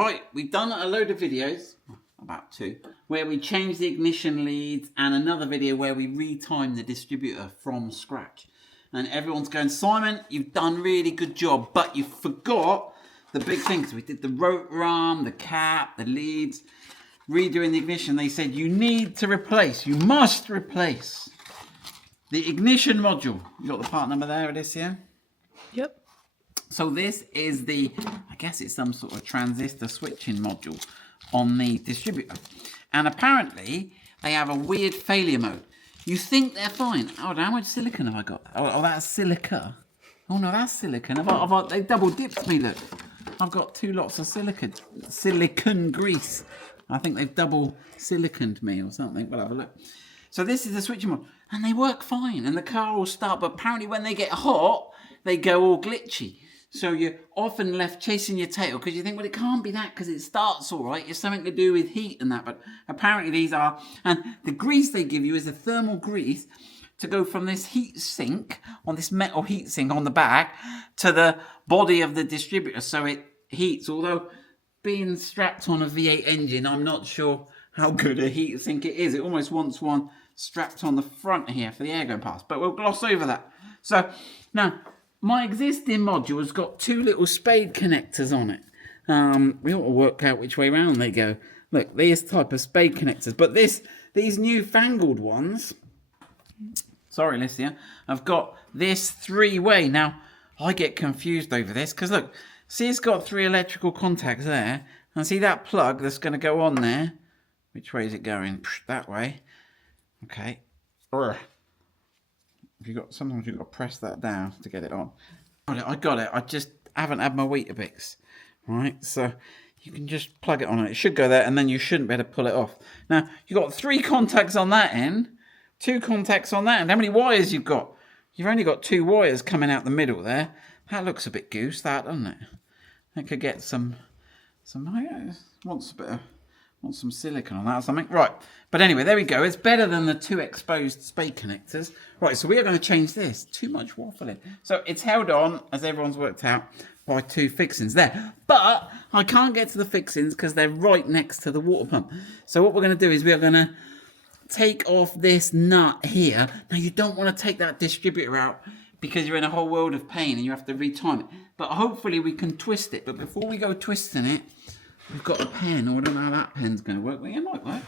Right, we've done a load of videos, about 2, where we change the ignition leads, and another video where we retime the distributor from scratch. And everyone's going, Simon, you've done really good job, but you forgot the big things. We did the rotor arm, the cap, the leads, redoing the ignition. They said you must replace the ignition module. You got the part number there, Alicia? Yep. So this is I guess it's some sort of transistor switching module on the distributor. And apparently they have a weird failure mode. You think they're fine. Oh, how much silicon have I got? Oh, that's silica. Oh no, that's silicon. They double dipped me, look. I've got 2 lots of silicon grease. I think they've double siliconed me or something. We'll have a look. So this is the switching module. And they work fine. And the car will start. But apparently when they get hot, they go all glitchy. So you're often left chasing your tail because you think, well, it can't be that because it starts all right. It's something to do with heat and that. But apparently these are, and the grease they give you is a thermal grease to go from this heat sink, on this metal heat sink on the back, to the body of the distributor so it heats. Although being strapped on a V8 engine, I'm not sure how good a heat sink it is. It almost wants one strapped on the front here for the air going past. But we'll gloss over that. So now, my existing module has got 2 little spade connectors on it. We ought to work out which way round they go. Look, these type of spade connectors. But these newfangled ones, sorry, Alicia, I've got this 3-way. Now, I get confused over this because look, see it's got 3 electrical contacts there. And see that plug that's going to go on there? Which way is it going? That way. Okay. Sometimes you've got to press that down to get it on. I got it. I just haven't had my Weetabix. Right, so you can just plug it on. It should go there, and then you shouldn't be able to pull it off. Now, you've got 3 contacts on that end, 2 contacts on that end. How many wires you've got? You've only got 2 wires coming out the middle there. That looks a bit goose, that, doesn't it? I could get some want some silicon on that or something. Right. But anyway, there we go. It's better than the 2 exposed spade connectors. Right, so we are going to change this. Too much waffling. So it's held on, as everyone's worked out, by 2 fixings there. But I can't get to the fixings because they're right next to the water pump. So what we're going to do is we are going to take off this nut here. Now, you don't want to take that distributor out because you're in a whole world of pain and you have to retime it. But hopefully we can twist it. But before we go twisting it, we've got a pen. I don't know how that pen's going to work, but it might work.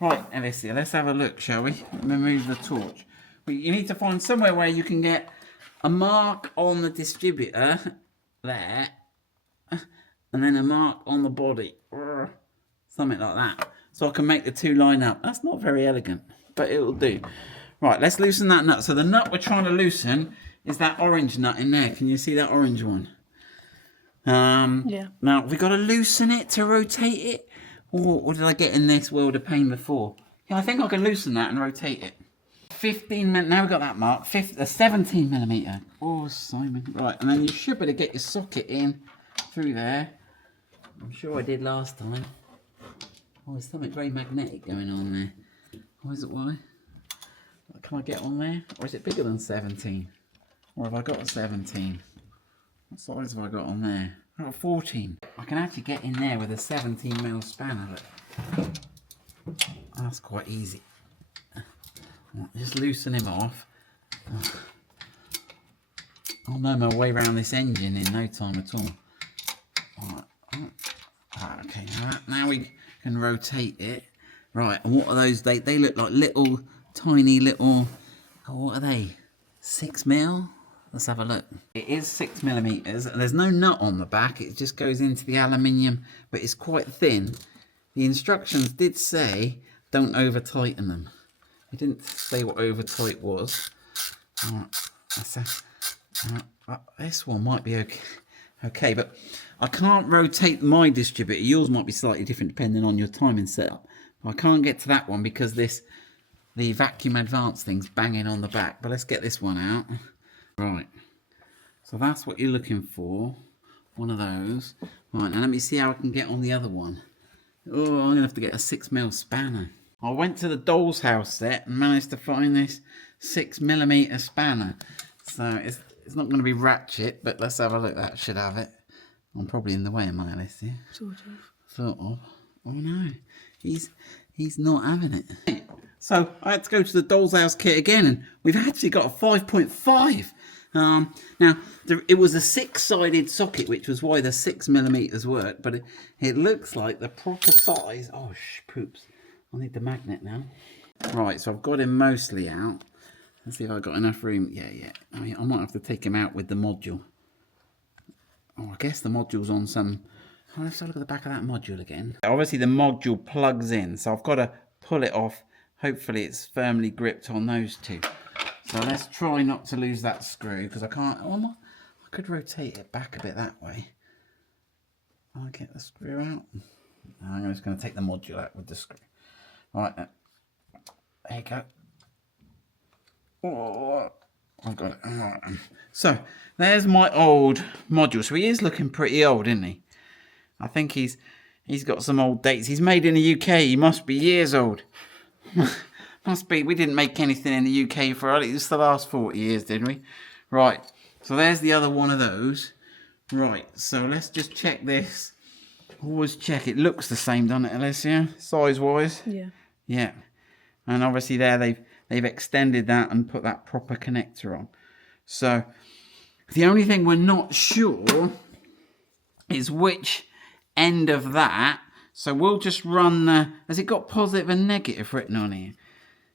Right, Alicia, let's have a look, shall we? Let me move the torch. You need to find somewhere where you can get a mark on the distributor, there, and then a mark on the body, something like that, so I can make the 2 line up. That's not very elegant, but it'll do. Right, let's loosen that nut. So the nut we're trying to loosen is that orange nut in there. Can you see that orange one? Yeah. Now, we've got to loosen it to rotate it. Or did I get in this world of pain before? Yeah, I think I can loosen that and rotate it. 15 minutes. Now we've got that mark. 17 millimeter. Oh, Simon. Right, and then you should be able to get your socket in through there. I'm sure I did last time. Oh, there's something very magnetic going on there. Oh, is it why? Can I get on there? Or is it bigger than 17? Or have I got a 17? What size have I got on there? I've got 14. I can actually get in there with a 17mm spanner. Look. That's quite easy. Just loosen him off. I'll know my way around this engine in no time at all. Right. Okay, now we can rotate it. Right, and what are those? They look like little, tiny little, what are they? 6mm? Let's have a look. It is 6mm. There's no nut on the back. It just goes into the aluminium, but it's quite thin. The instructions did say don't over tighten them. It didn't say what over tight was. This one might be okay. Okay, but I can't rotate my distributor. Yours might be slightly different depending on your timing setup. But I can't get to that one because the vacuum advance thing's banging on the back. But let's get this one out. Right, so that's what you're looking for, one of those. Right, now let me see how I can get on the other one. Oh, I'm going to have to get a 6mm spanner. I went to the doll's house set and managed to find this 6mm spanner. So it's not going to be ratchet, but let's have a look. That should have it. I'm probably in the way, am I, Alicia? Sort of. Sort of. Oh no, he's not having it. So I had to go to the doll's house kit again, and we've actually got a 5.5. Now it was a 6-sided socket, which was why the 6mm worked, but it looks like the proper size. Oh poops! I need the magnet now. Right, so I've got him mostly out. Let's see if I've got enough room. Yeah. I mean, I might have to take him out with the module. Oh, I guess the module's on some... Oh, let's have a look at the back of that module again. Obviously, the module plugs in, so I've got to pull it off. Hopefully, it's firmly gripped on those two. So let's try not to lose that screw, because I can't... Oh, I could rotate it back a bit that way. I'll get the screw out. I'm just going to take the module out with the screw. Right, there you go. Oh, I've got it. Right. So, there's my old module. So he is looking pretty old, isn't he? I think he's got some old dates. He's made in the UK. He must be years old. Must be. We didn't make anything in the UK for at least the last 40 years, didn't we? Right. So there's the other one of those. Right. So let's just check this. Always check. It looks the same, doesn't it, Alicia? Size-wise. Yeah. Yeah. And obviously there they've extended that and put that proper connector on. So the only thing we're not sure is which end of that. So we'll just run the... Has it got positive and negative written on here?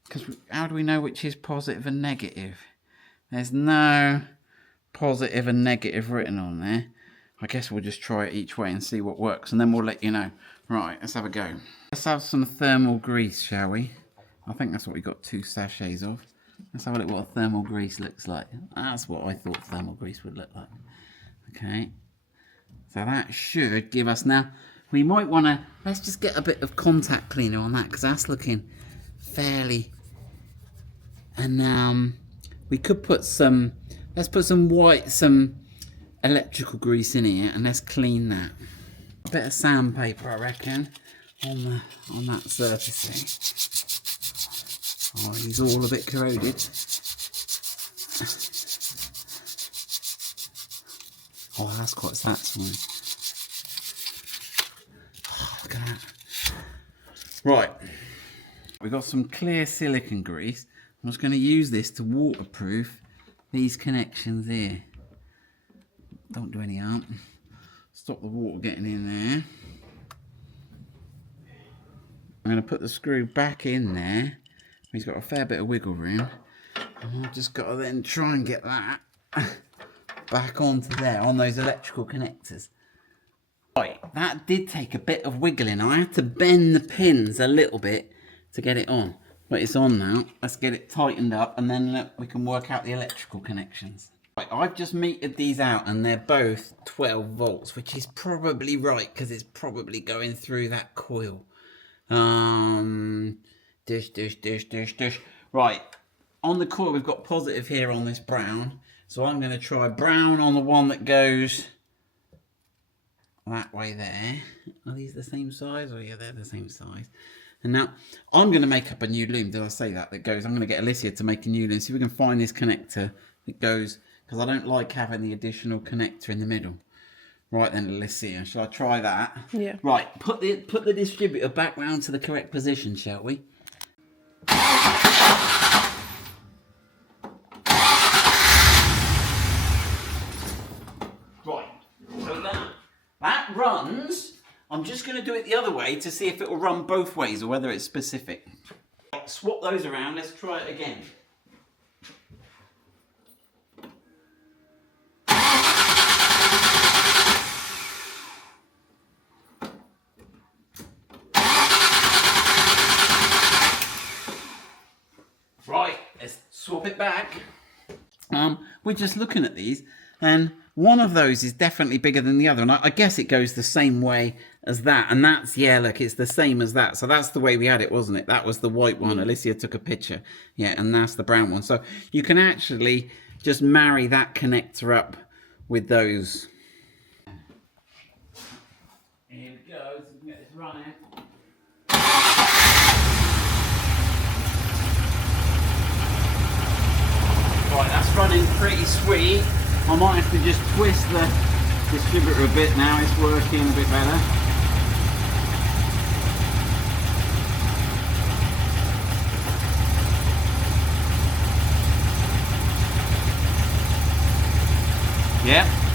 Because how do we know which is positive and negative? There's no positive and negative written on there. I guess we'll just try it each way and see what works, and then we'll let you know. Right, let's have a go. Let's have some thermal grease, shall we? I think that's what we got 2 sachets of. Let's have a look what thermal grease looks like. That's what I thought thermal grease would look like. Okay. So that should give us... Now, we might want to... Let's just get a bit of contact cleaner on that, because that's looking fairly... And we could put some... Let's put some electrical grease in here, and let's clean that. A bit of sandpaper, I reckon, on that surface. Oh, he's all a bit corroded. Oh, that's quite satisfying. Oh, look at that. Right, we've got some clear silicone grease. I'm just going to use this to waterproof these connections here. Don't do any harm. Stop the water getting in there. I'm going to put the screw back in there. He's got a fair bit of wiggle room. And I've just got to then try and get that back onto there on those electrical connectors. Right, that did take a bit of wiggling. I had to bend the pins a little bit to get it on. But it's on now. Let's get it tightened up, and then we can work out the electrical connections. Right, I've just metered these out, and they're both 12 volts, which is probably right, because it's probably going through that coil. Dish. Right, on the coil we've got positive here on this brown, so I'm going to try brown on the one that goes that way there. Are these the same size? Oh yeah, they're the same size. And now I'm going to make up a new loom. Did I say that? That goes. I'm going to get Alicia to make a new loom. See if we can find this connector that goes, because I don't like having the additional connector in the middle. Right then, Alicia, shall I try that? Yeah. Right, put the distributor back round to the correct position, shall we? Right, so that runs. I'm just going to do it the other way to see if it will run both ways or whether it's specific. Swap those around. Let's try it again. Right, let's swap it back. We're just looking at these, and one of those is definitely bigger than the other, and I guess it goes the same way as that, and that's, yeah, look, it's the same as that. So that's the way we had it, wasn't it? That was the white one. Alicia took a picture. Yeah, and that's the brown one. So you can actually just marry that connector up with those. Here we go, so we can get this running. Right, that's running pretty sweet. I might have to just twist the distributor a bit now, it's working a bit better. Yeah.